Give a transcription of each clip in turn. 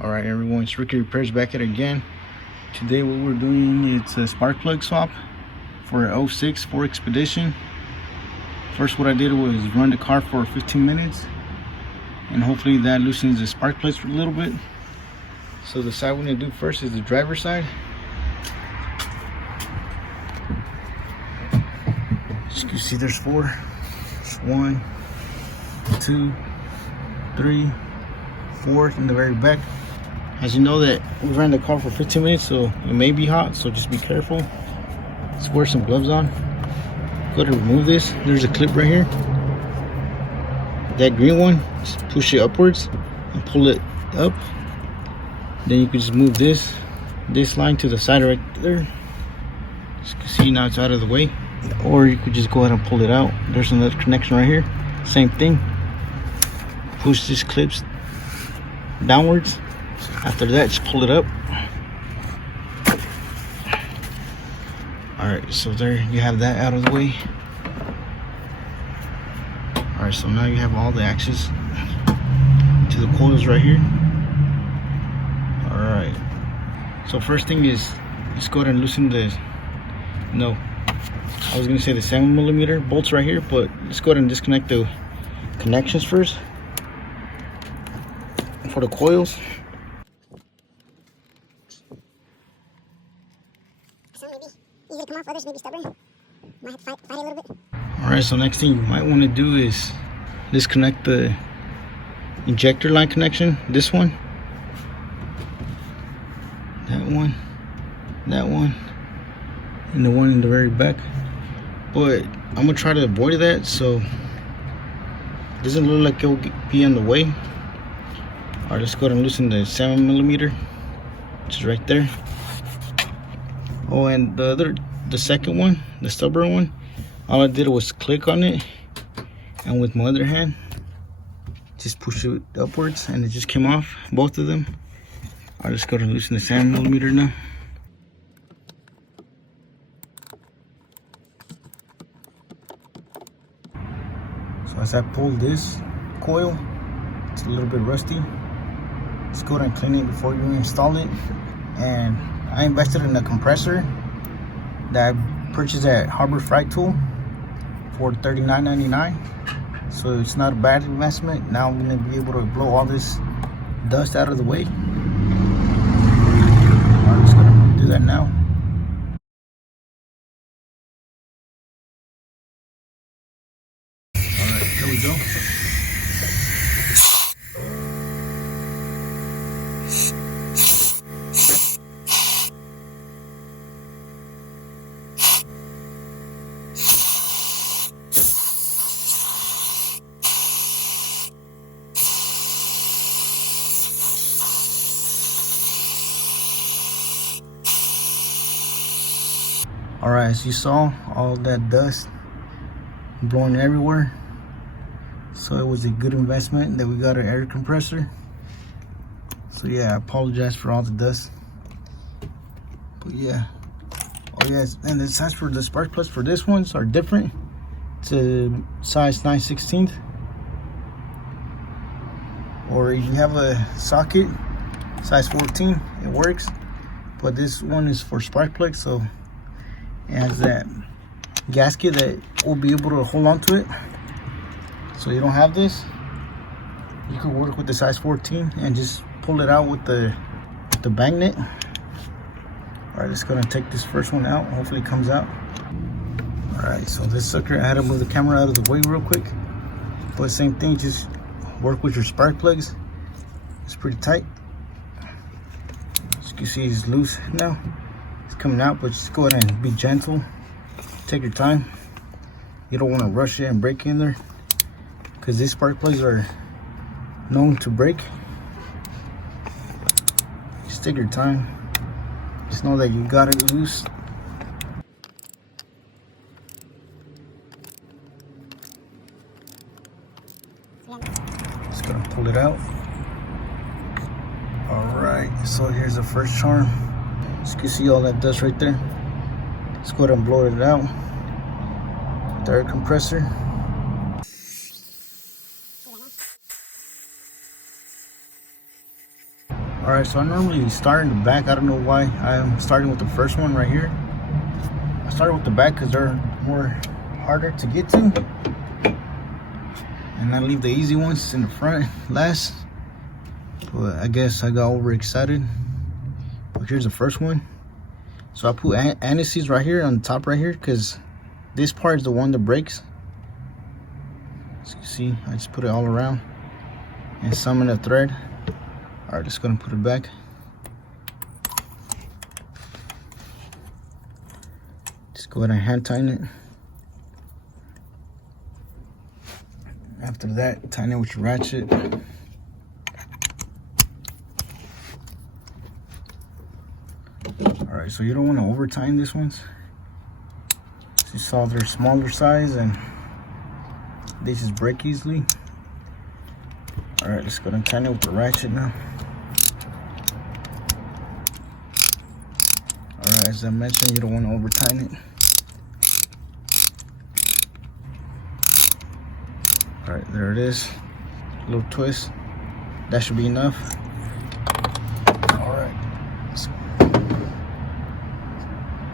Alright everyone, it's Ricky Repairs back at it again. Today what we're doing is a spark plug swap for an 06 Ford Expedition. First what I did was run the car for 15 minutes and hopefully that loosens the spark plugs for a little bit. So the side we're going to do first is the driver's side. As you can see there's four. There's 1, 2, 3, 4 in the very back. As you know that we ran the car for 15 minutes, so it may be hot, so just be careful. Let's wear some gloves on. Go to remove this. There's a clip right here. That green one, just push it upwards and pull it up. Then you can just move this line to the side right there. As you can see now it's out of the way. Or you could just go ahead and pull it out. There's another connection right here. Same thing. Push these clips downwards. After that, just pull it up. Alright, so there you have that out of the way. Alright, so now you have all the access to the coils right here. Alright, so first thing is, let's go ahead and loosen the, I was going to say the 7mm bolts right here, but let's go ahead and disconnect the connections first for the coils. Some maybe easy to come off, others maybe stubborn. Might have to fight a little bit. Alright, so next thing you might want to do is disconnect the injector line connection. This one, that one, and the one in the very back. But I'm gonna try to avoid that so it doesn't look like it'll be in the way. Alright, let's go ahead and loosen the 7mm, which is right there. Oh, and the second one, the stubborn one, all I did was click on it, and with my other hand just push it upwards and it just came off, both of them. I'll just go ahead and loosen the 7mm now. So as I pull this coil, it's a little bit rusty. Let's go ahead and clean it before you install it. And I invested in a compressor that I purchased at Harbor Freight Tool for $39.99. So it's not a bad investment. Now I'm gonna be able to blow all this dust out of the way. I'm just gonna do that now. Alright, here we go. Alright, as you saw, all that dust blowing everywhere. So it was a good investment that we got an air compressor. So yeah, I apologize for all the dust. But yeah. Oh yes, and the size for the spark plugs for this ones are different. It's a size 9/16. Or if you have a socket, size 14, it works. But this one is for spark plugs, so it has that gasket that will be able to hold on to it. So you don't have this, you could work with the size 14 and just pull it out with the magnet. Alright, let's go and take this first one out. Hopefully it comes out. Alright, so this sucker, I had to move the camera out of the way real quick. But same thing, just work with your spark plugs. It's pretty tight. As you can see, it's loose now. It's coming out, but just go ahead and be gentle. Take your time. You don't want to rush it and break in there, because these spark plugs are known to break. Just take your time. Just know that you got it loose. Just gonna pull it out. Alright, so here's the first charm. As you can see all that dust right there. Let's go ahead and blow it out. The air compressor. Alright, so I normally start in the back. I don't know why I'm starting with the first one right here. I started with the back because they're more harder to get to, and I leave the easy ones in the front last. But I guess I got overexcited. But here's the first one. So I put anti-seize right here on the top right here, because this part is the one that breaks. As you can see, I just put it all around and some in the thread. Alright, just gonna put it back. Just go ahead and hand tighten it. After that, tighten it with your ratchet. Alright, so you don't want to over tighten these ones. As you saw, they're smaller size and they just break easily. Alright, let's go and tighten it with the ratchet now. Alright, as I mentioned, you don't want to over tighten it. Alright, there it is. A little twist. That should be enough. Alright.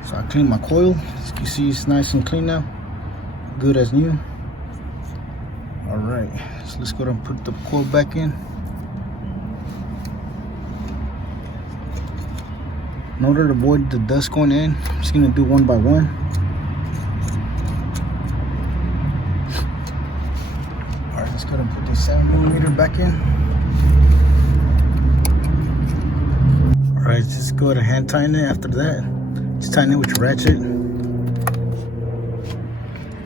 So I cleaned my coil. As you can see, it's nice and clean now. Good as new. Alright, so let's go and put the coil back in. In order to avoid the dust going in, I'm just going to do one by one. Alright, let's go and put the 7mm back in. Alright, just go ahead and hand tighten it. After that, just tighten it with your ratchet.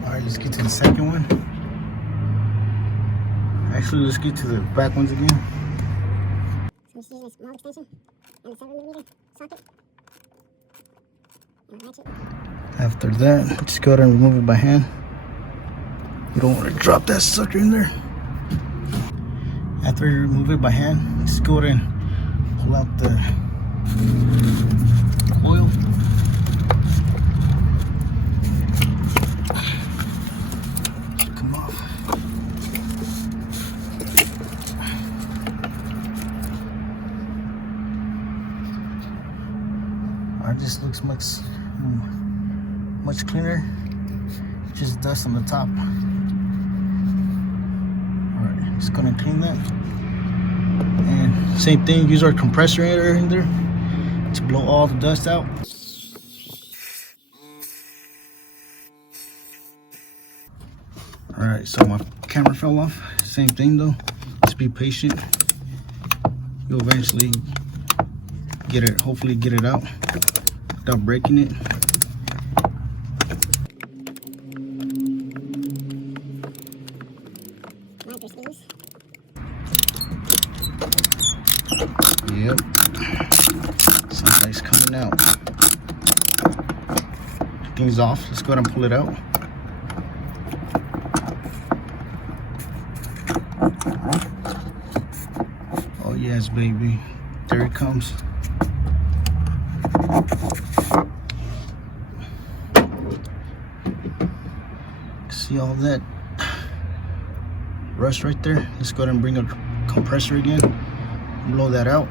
Alright, let's get to the second one. Actually, let's get to the back ones again. So just using a small extension and a 7mm socket. After that, just go ahead and remove it by hand. You don't want to drop that sucker in there. After you remove it by hand, just go ahead and pull out the coil. Should come off. Alright, this looks much cleaner. Just dust on the top. Alright, I'm just gonna clean that. And same thing, use our compressor air in there to blow all the dust out. Alright, so my camera fell off. Same thing though. Just be patient. You'll eventually get it, hopefully get it out without breaking it. Yep. Sounds like it's coming out. Things off. Let's go ahead and pull it out. Oh yes, baby. There it comes. See all that rust right there? Let's go ahead and bring a compressor again. Blow that out.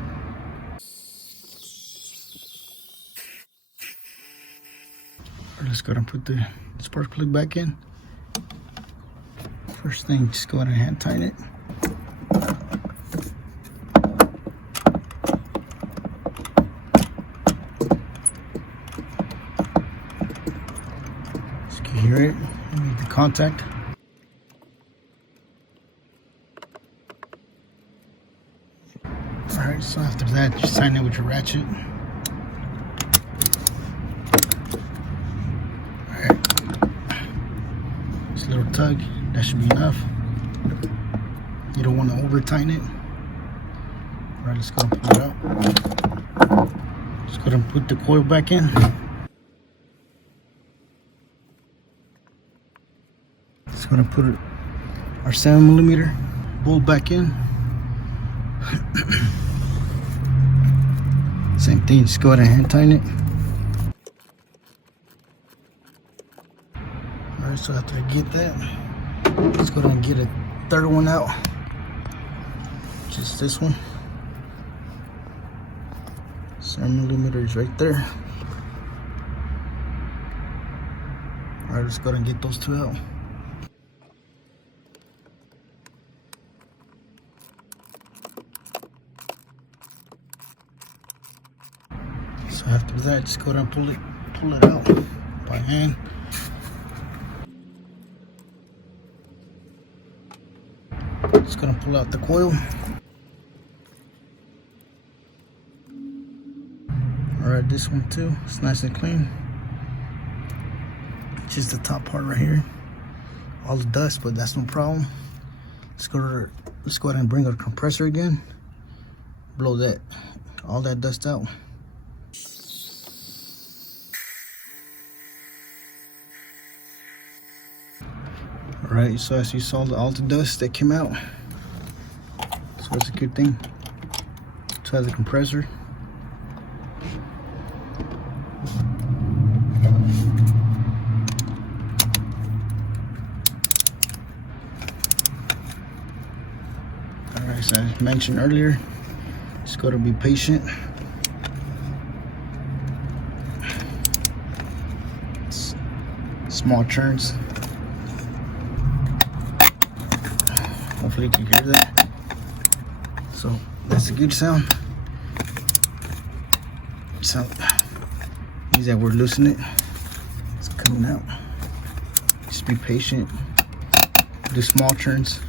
Let's go ahead and put the spark plug back in. First thing, just go ahead and hand tighten it. You can hear it. You need the contact. Alright, so after that, just tighten it with your ratchet. Alright. Just a little tug, that should be enough. You don't want to over tighten it. Alright, let's go and pull it out. Just go ahead and put the coil back in. Just gonna put our 7mm bolt back in. Same thing, just go ahead and hand tighten it. Alright, so after I get that, let's go ahead and get a third one out. Just this one. 7mm is right there. Alright, let's go ahead and get those two out. So after that, just go ahead and pull it out by hand. Just gonna pull out the coil. Alright, this one too, it's nice and clean. Just the top part right here. All the dust, but that's no problem. Let's go ahead and bring our compressor again. Blow all that dust out. Alright, so as you saw, all the dust that came out. So that's a good thing. So has a compressor. Alright, so as mentioned earlier, just gotta be patient. Small churns. Hopefully you can hear that. So that's a good sound. So means that we're loosening it. It's coming out. Just be patient. Do small turns,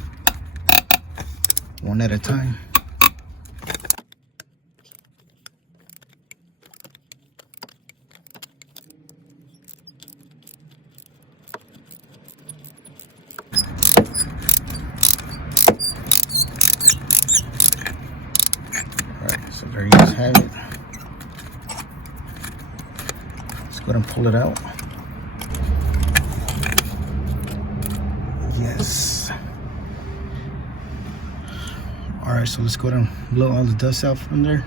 one at a time. So there you guys have it. Let's go ahead and pull it out. Yes. Alright, so let's go ahead and blow all the dust out from there.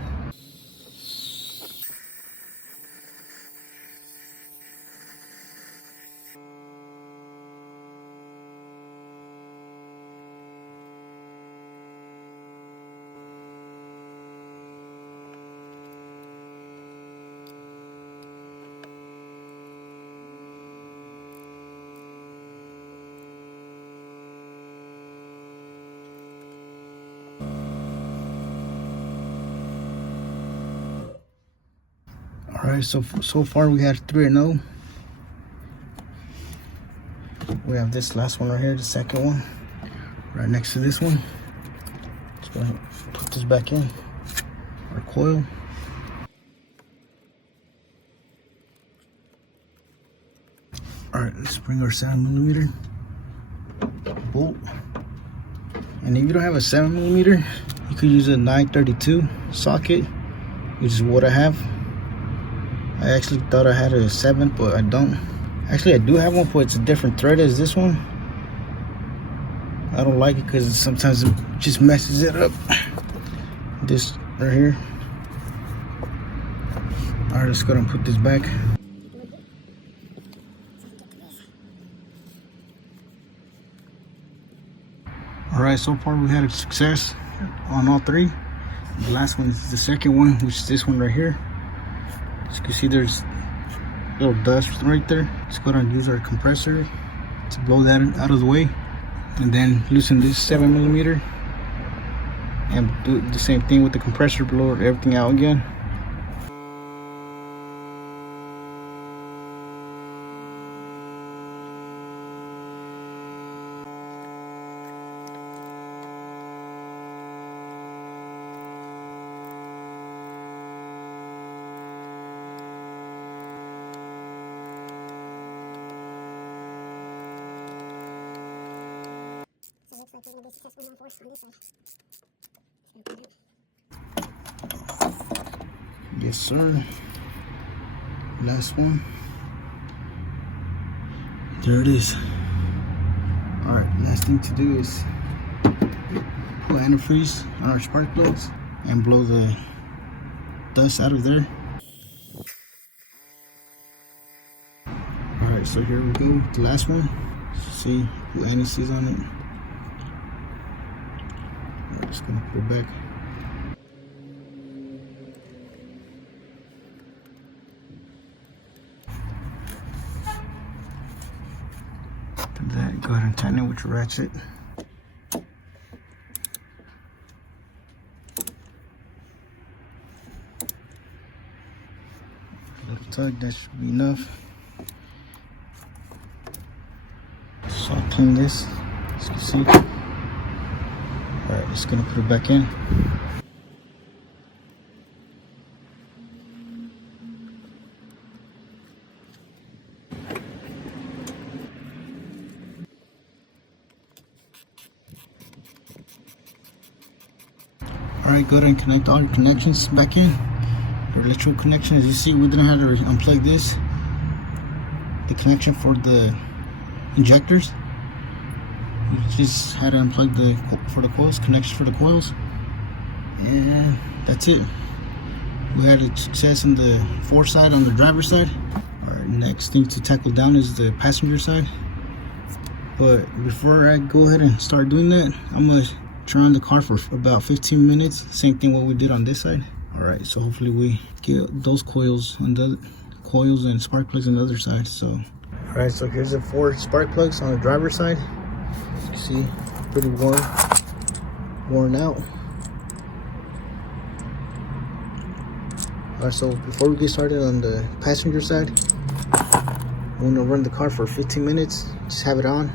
Alright, so far we had 3 and 0. We have this last one right here, the second one, right next to this one. Let's go ahead and put this back in, our coil. Alright, let's bring our 7mm bolt. And if you don't have a 7mm, you could use a 932 socket, which is what I have. I actually thought I had a 7, but I don't. Actually, I do have one, but it's a different thread as this one. I don't like it because sometimes it just messes it up. This right here. Alright, let's go and put this back. Alright, so far we had a success on all 3. The last one is the second one, which is this one right here. As you can see, there's little dust right there. Let's go ahead and use our compressor to blow that out of the way, and then loosen this 7mm, and do the same thing with the compressor, blow everything out again. Looks like we're going to be successful on force on this side. Yes, sir. Last one. There it is. Alright, last thing to do is put antifreeze on our spark plugs and blow the dust out of there. Alright, so here we go, the last one. See who Annie sees on it. I'm just gonna put it back. After that, go ahead and tighten it with your ratchet. Little tug, that should be enough. So I'll clean this, as you can see. Alright, just gonna put it back in. Alright, go ahead and connect all your connections back in. Your electrical connection, as you see, we didn't have to unplug this. The connection for the injectors. You just had to unplug for the coils, connections for the coils. And that's it. We had a success on the forward side, on the driver's side. Alright, next thing to tackle down is the passenger side. But before I go ahead and start doing that, I'm gonna turn on the car for about 15 minutes. Same thing what we did on this side. Alright, so hopefully we get those coils on the coils and spark plugs on the other side. So alright, so here's the 4 spark plugs on the driver's side. As you can see, pretty worn out. Alright, so before we get started on the passenger side, we're gonna run the car for 15 minutes, just have it on.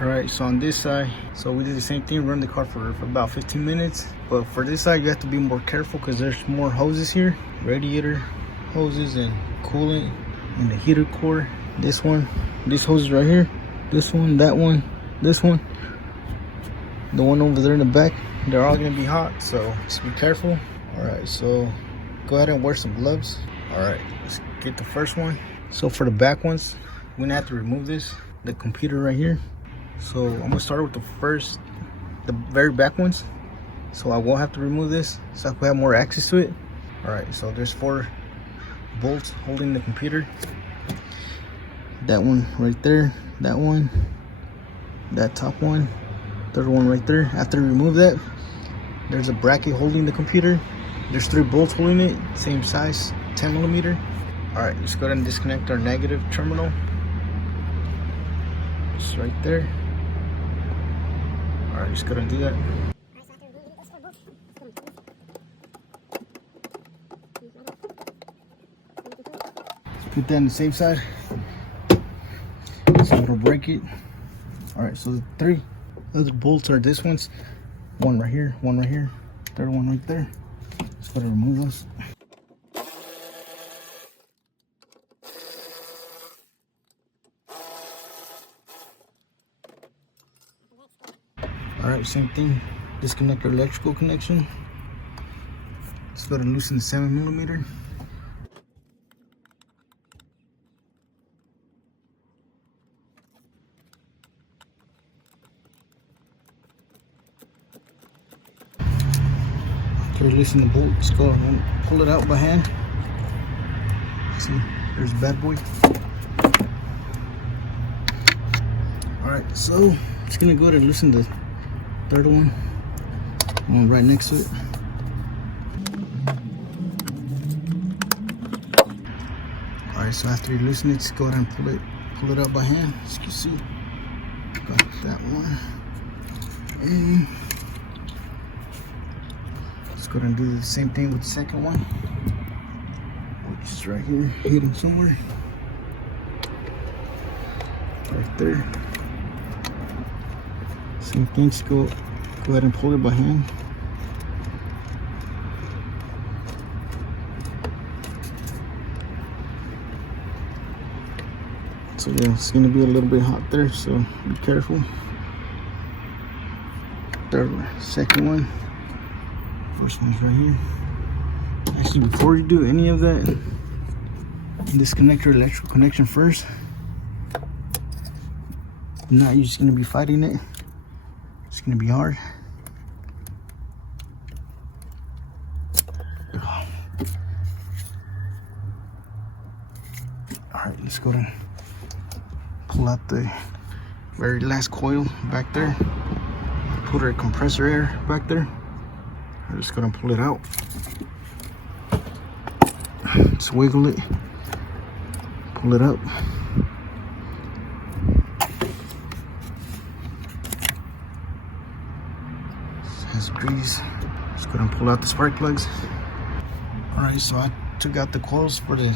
Alright, so on this side, so we did the same thing, run the car for about 15 minutes. But for this side, you have to be more careful because there's more hoses here. Radiator hoses and coolant and the heater core. This one, these hoses right here. This one, that one, this one. The one over there in the back. They're all gonna be hot, so just be careful. Alright, so go ahead and wear some gloves. Alright, let's get the first one. So for the back ones, we're gonna have to remove this, the computer right here. So I'm gonna start with the very back ones. So I will have to remove this so I can have more access to it. Alright, so there's 4 bolts holding the computer. That one right there, that one, that top one, third one right there. After you remove that, there's a bracket holding the computer. There's 3 bolts holding it, same size, 10mm. Alright, let's go ahead and disconnect our negative terminal. It's right there. Alright, just go ahead and do that. Let's put that on the safe side so it'll break it. Alright, so the 3 other bolts are this ones. One right here, third one right there. Just gotta remove those. Alright, same thing. Disconnect our electrical connection. Let's go ahead and loosen the 7mm. After releasing the bolt, let's go and pull it out by hand. See, there's a bad boy. Alright, so just gonna go ahead and loosen the third one right next to it. Alright, so after you loosen it, just go ahead and pull it up by hand. As you can see, got that one. And let's go ahead and do the same thing with the second one, which is right here, hidden somewhere. Right there. Same thing, just go ahead and pull it by hand. So yeah, it's gonna be a little bit hot there, so be careful. Second one. First one's right here. Actually, before you do any of that, disconnect your electrical connection first. If not, you're just gonna be fighting it. It's gonna be hard. Alright, let's go ahead and pull out the very last coil back there. Put our compressor air back there. I'm just gonna pull it out. Just wiggle it. Pull it up. has grease. Just go ahead and pull out the spark plugs. Alright, so I took out the coils for the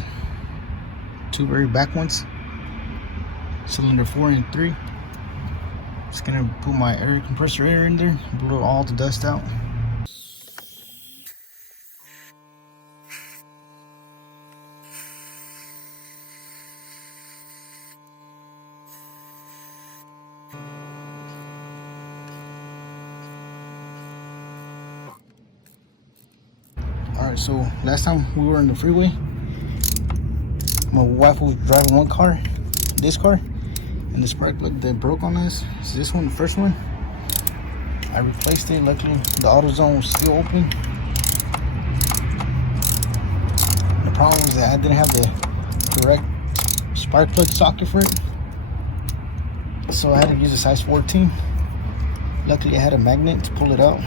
two very back ones, cylinder 4 and 3. Just gonna put my air compressor air in there, blow all the dust out. Alright, so last time we were in the freeway, my wife was driving one car, this car, and the spark plug that broke on us is this one, the first one. I replaced it. Luckily, the AutoZone was still open. The problem was that I didn't have the correct spark plug socket for it, so I had to use a size 14. Luckily, I had a magnet to pull it out.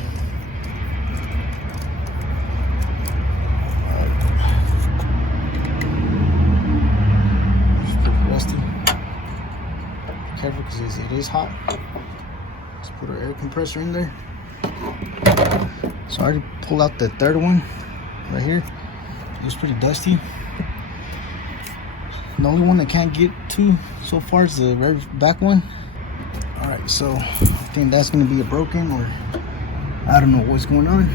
Careful because it is hot. Let's put our air compressor in there. So I already pulled out the third one right here. It was pretty dusty. The only one I can't get to so far is the very back one. Alright, so I think that's going to be a broken, or I don't know what's going on.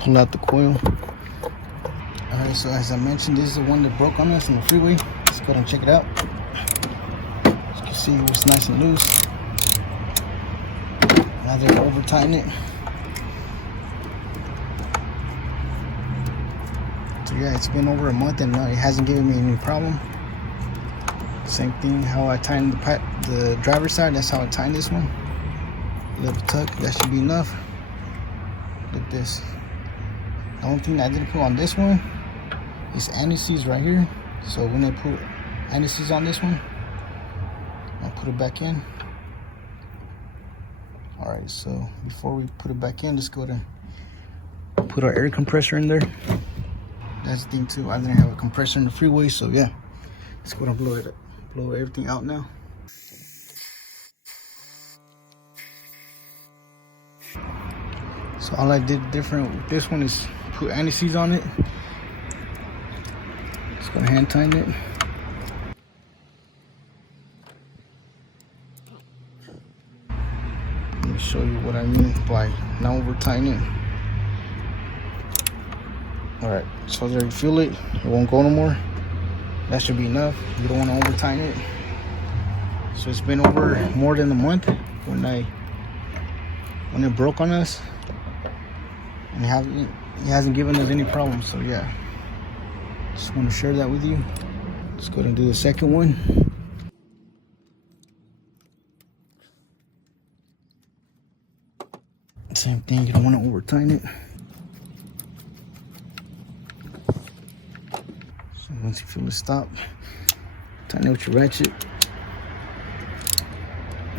Pull out the coil. Alright, so as I mentioned, this is the one that broke on us on the freeway. Let's go ahead and check it out. As you can see, it was nice and loose. Now they're over tightening it. So yeah, it's been over a month and it hasn't given me any problem. Same thing how I tightened the driver's side, that's how I tightened this one. A little tuck, that should be enough. Look at this. The only thing I didn't put on this one is anti-seize right here. So when I put anti-seize on this one, I'll put it back in. Alright, so before we put it back in, let's go ahead and put our air compressor in there. That's the thing too, I didn't have a compressor in the freeway, so yeah. Let's go ahead and blow everything out now. So all I did different with this one is put anti-seize on it. Just gonna hand tighten it. Let me show you what I mean by not over tightening. Alright, so there you feel it. It won't go no more. That should be enough. You don't want to over tighten it. So it's been over more than a month when it broke on us. And it hasn't given us any problems, so yeah, just want to share that with you. Let's go ahead and do the second one. Same thing, you don't want to over tighten it. So once you feel it stop, tighten it with your ratchet.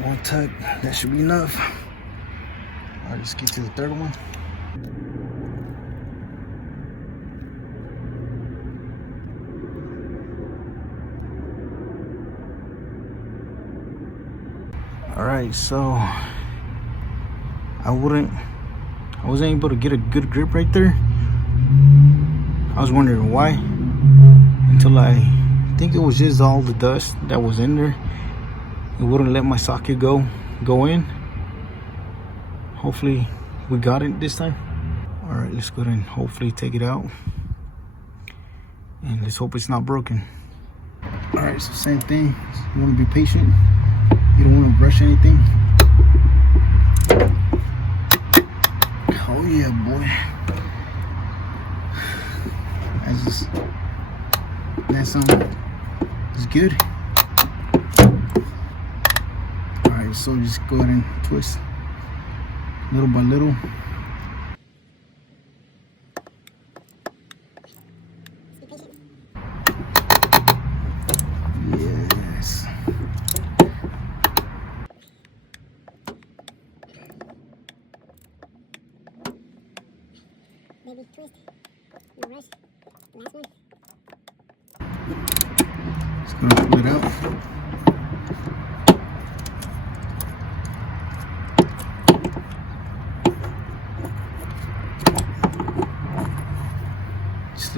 One tug, that should be enough. All right, let's get to the third one. Alright, so I wasn't able to get a good grip right there. I was wondering why, until I think it was just all the dust that was in there. It wouldn't let my socket go in. Hopefully we got it this time. Alright, let's go ahead and hopefully take it out, and let's hope it's not broken. Alright, so same thing, you want to be patient. You don't want to brush anything. Oh yeah, boy. That sound is good. Alright, so just go ahead and twist little by little. Yes.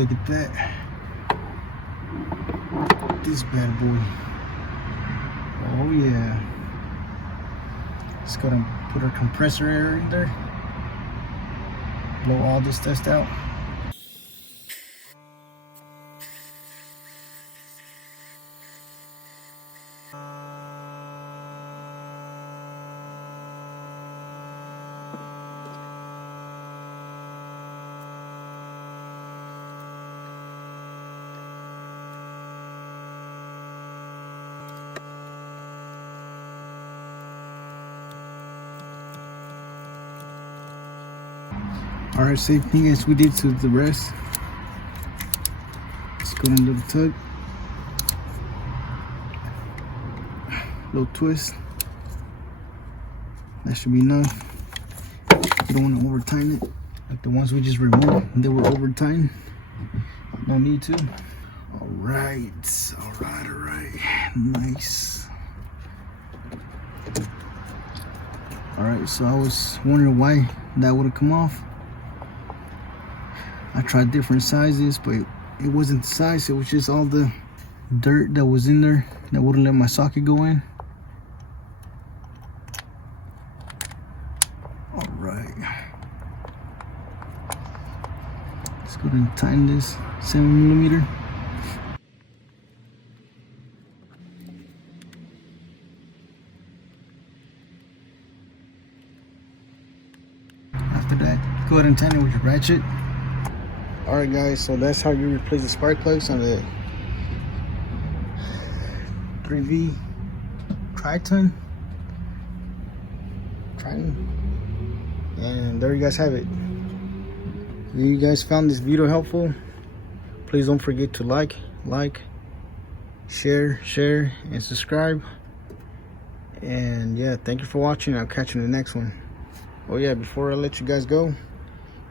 look at that. This bad boy. Oh yeah. Just gonna put our compressor air in there. Blow all this dust out. Alright, same thing as we did to the rest. Let's go in a little tug. Little twist. That should be enough. You don't want to over tighten it. Like the ones we just removed, they were over tightened. No need to. Alright, alright. Nice. Alright, so I was wondering why that would have come off. I tried different sizes, but it wasn't the size, it was just all the dirt that was in there that wouldn't let my socket go in. Alright. Let's go ahead and tighten this 7mm. After that, go ahead and tighten it with your ratchet. Alright guys, so that's how you replace the spark plugs on the 3V Triton. And there you guys have it. If you guys found this video helpful, please don't forget to like, share, and subscribe. And yeah, thank you for watching. I'll catch you in the next one. Oh yeah, before I let you guys go,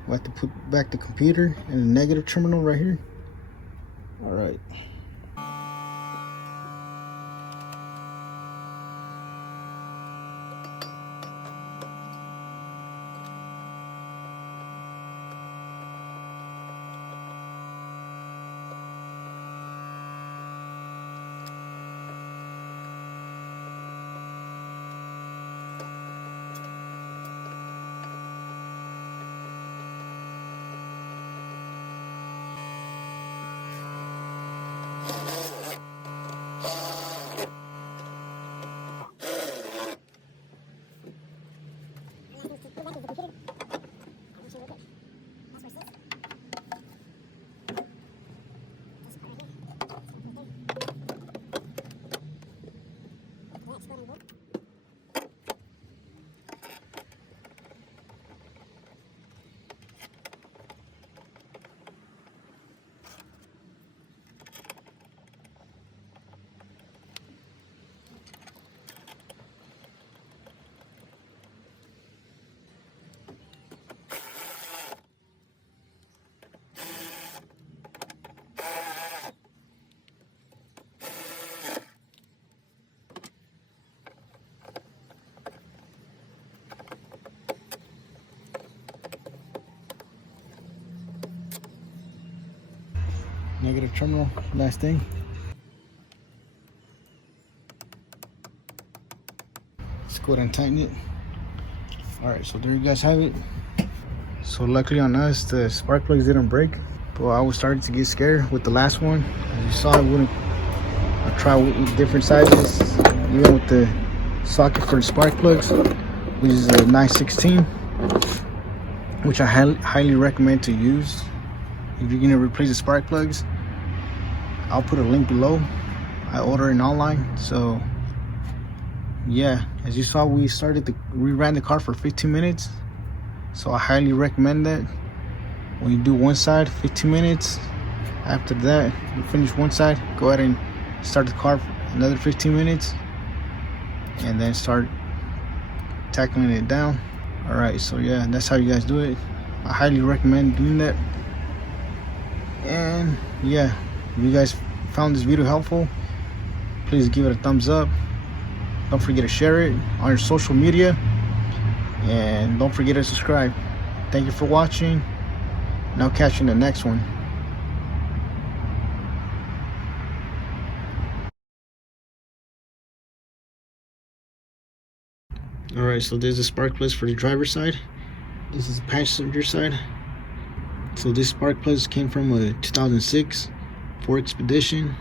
I have to put back the computer and the negative terminal right here. All right. Negative terminal, last thing. Let's go ahead and tighten it. Alright, so there you guys have it. So luckily on us, the spark plugs didn't break. But I was starting to get scared with the last one. As you saw, I tried with different sizes, even with the socket for the spark plugs, which is a 916, which I highly recommend to use if you're gonna replace the spark plugs. I'll put a link below. I order it online. So yeah, as you saw, we ran the car for 15 minutes. So I highly recommend that. When you do one side, 15 minutes. After that, you finish one side, go ahead and start the car for another 15 minutes, and then start tackling it down. All right, so yeah, that's how you guys do it. I highly recommend doing that. And yeah, if you guys found this video helpful, please give it a thumbs up. Don't forget to share it on your social media, and don't forget to subscribe. Thank you for watching, and I'll catch you in the next one. Alright, so there's the spark plugs for the driver's side. This is the passenger side. So this spark plugs came from a 2006 Ford Expedition.